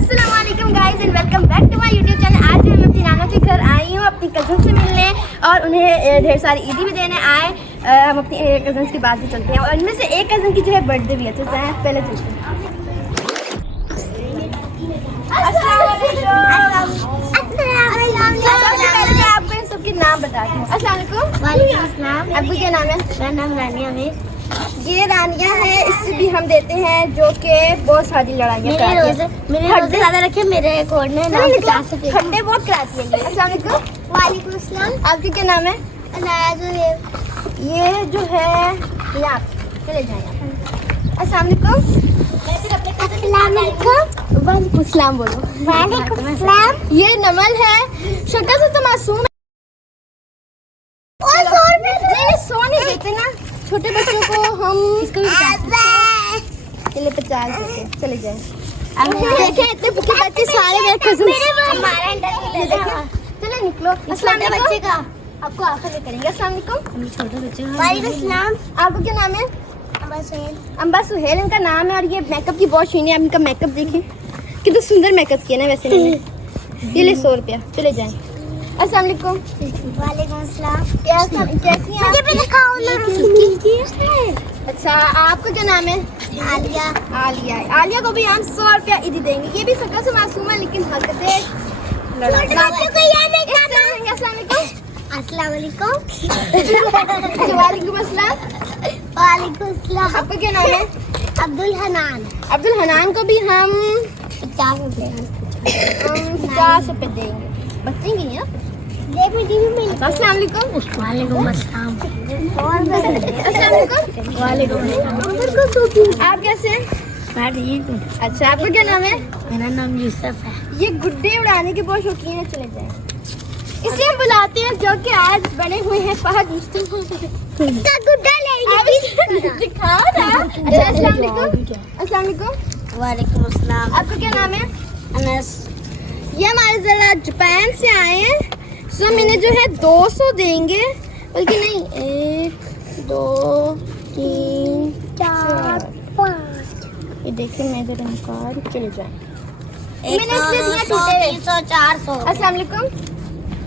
अस्सलाम वालेकुम guys and welcome back to my YouTube channel. आज मैं अपनी नाना के घर आई हूँ अपनी कज़न से मिलने और उन्हें ढेर सारी ईदी भी देने आए। हम अपनी कज़न्स की बात भी चलते हैं और इनमें से एक कज़न की जो है बर्थडे भी है, तो पहले चलते हैं। आपको इन सबके नाम बताती हूँ। अस्सलाम वालेकुम। अब्बू क्या नाम है? मेरा नाम रानिया है। ये रानिया है, इससे भी हम देते हैं जो कि बहुत सारी लड़ाइयाँ कराती है। मेरे रोजे ज़्यादा रखे, मेरे रिकॉर्ड में नाम 50 के ठंडे बहुत कराती है ये। अस्सलाम वालेकुम। वालेकुम अस्सलाम। आपकी क्या नाम है? ये जो है ये आप चले जाएं। अस्सलाम वालेकुम सलाम बोलो। वालेकुम अस्सलाम। ये नमल है, छोटा सा तो मासूम है। नहीं सो नहीं देते ना छोटे बच्चों को, हम इसको भी 50 देते। चले जाए। देखे इतने बच्चे सारे मेरे कज़न चले निकलो। अस्सलाम वालेकुम। बच्चे का आपको आखिर में करेंगे। अस्सलाम वालेकुम। छोटे बच्चे का वालेकुम अस्सलाम। आपको क्या नाम है? अम्बा सुहेल इनका नाम है और ये मेकअप की बहुत शौकीन है। आप इनका मेकअप देखें कितना सुंदर मेकअप किया ना वैसे इन्होंने। ये ले 100 रुपया। चले जाएं। अस्सलाम वालेकुम। वालेकुम अस्सलाम। कैसी हैं आप? अच्छा आपका क्या नाम है? आलिया। आलिया। आलिया को भी हम 100 रुपया ईदी देंगे। ये भी सकल से मासूम है लेकिन हरकतें अस्सलाम वालेकुम। वालेकुम अस्सलाम। वालेकुम अस्सलाम। आपका क्या नाम है? अब्दुल हनान। अब्दुल हनान को भी हम 50 रुपए 50 रुपये देंगे। बच्चे की है। अस्सलाम वालेकुम। वालेकुम अस्सलाम। अस्सलाम वालेकुम। वालेकुम। आप कैसे हैं? मैं ठीक हूँ। अच्छा आपका क्या नाम है? मेरा नाम यूसुफ है। ये गुड्डे उड़ाने के बहुत शौकीन है। चले जाएं। इसलिए हम बुलाते हैं जो कि आज बने हुए हैं फहद मुस्तफा। इसका गुड्डा ले दिखाओ ना। अच्छा अस्सलाम वालेकुम। अस्सलाम वालेकुम। वालेकुम अस्सलाम। आपका क्या नाम है? अनस। ये हमारे जरा जापान से आए हैं, सो हम इन्हें जो है 200 देंगे, बल्कि नहीं 1 2 3 4 5। ये देखिए मैं इधर निकाल। चले जाएं। मैंने इसलिए दिया टूटे। 300 400। अस्सलाम वालेकुम।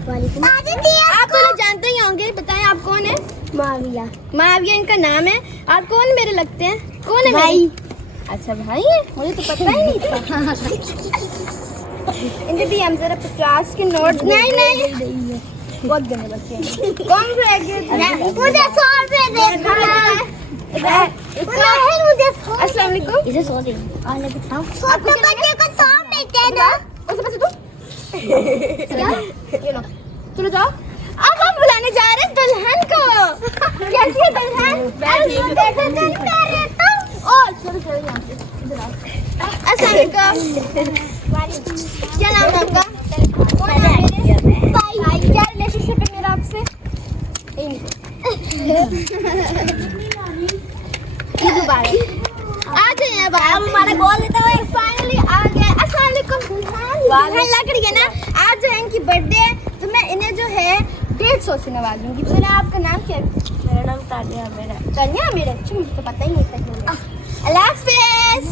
वालेकुम। आप तो लोग जानते ही होंगे, बताएं आप कौन है? माविया। माविया इनका नाम है। आप कौन मेरे लगते हैं? कौन है भाई। मेरे? अच्छा भाई है, मुझे तो पता ही नहीं था। इनके भी हम जरा 50 के नोट। नहीं बहुत गंदे बच्चे हैं। कौन से मुझे 100 रुपए दे। मुझे 100। अस्सलाम वालेकुम। इसे 100 दे। वालेकुम अस्सलाम। आपको क्या बच्चे को 100 देते हैं ना। कौन से पैसे दो? ये लो चलो जाओ। अब हम बुलाने जा रहे हैं दुल्हन को। कैसी है दुल्हन? चलो यहाँ पे इधर आओ। अस्सलाम वालेकुम। क्या नाम है आपका? भाई। क्या रिलेशनशिप है मेरा आपसे? आ जाइए अब आप हमारा गोल लेते हुए फाइनली आ गए। अस्सलाम वालेकुम। दुल्हन लग रही है ना, आज जो है इनकी बर्थडे है तो मैं इन्हें जो है 150 से नवाजूंगी। तो आपका नाम क्या है? मेरा नाम तानिया मेरा। कन्या मेरे। अच्छा मुझे तो पता ही नहीं था। अल्लाह हाफिज़।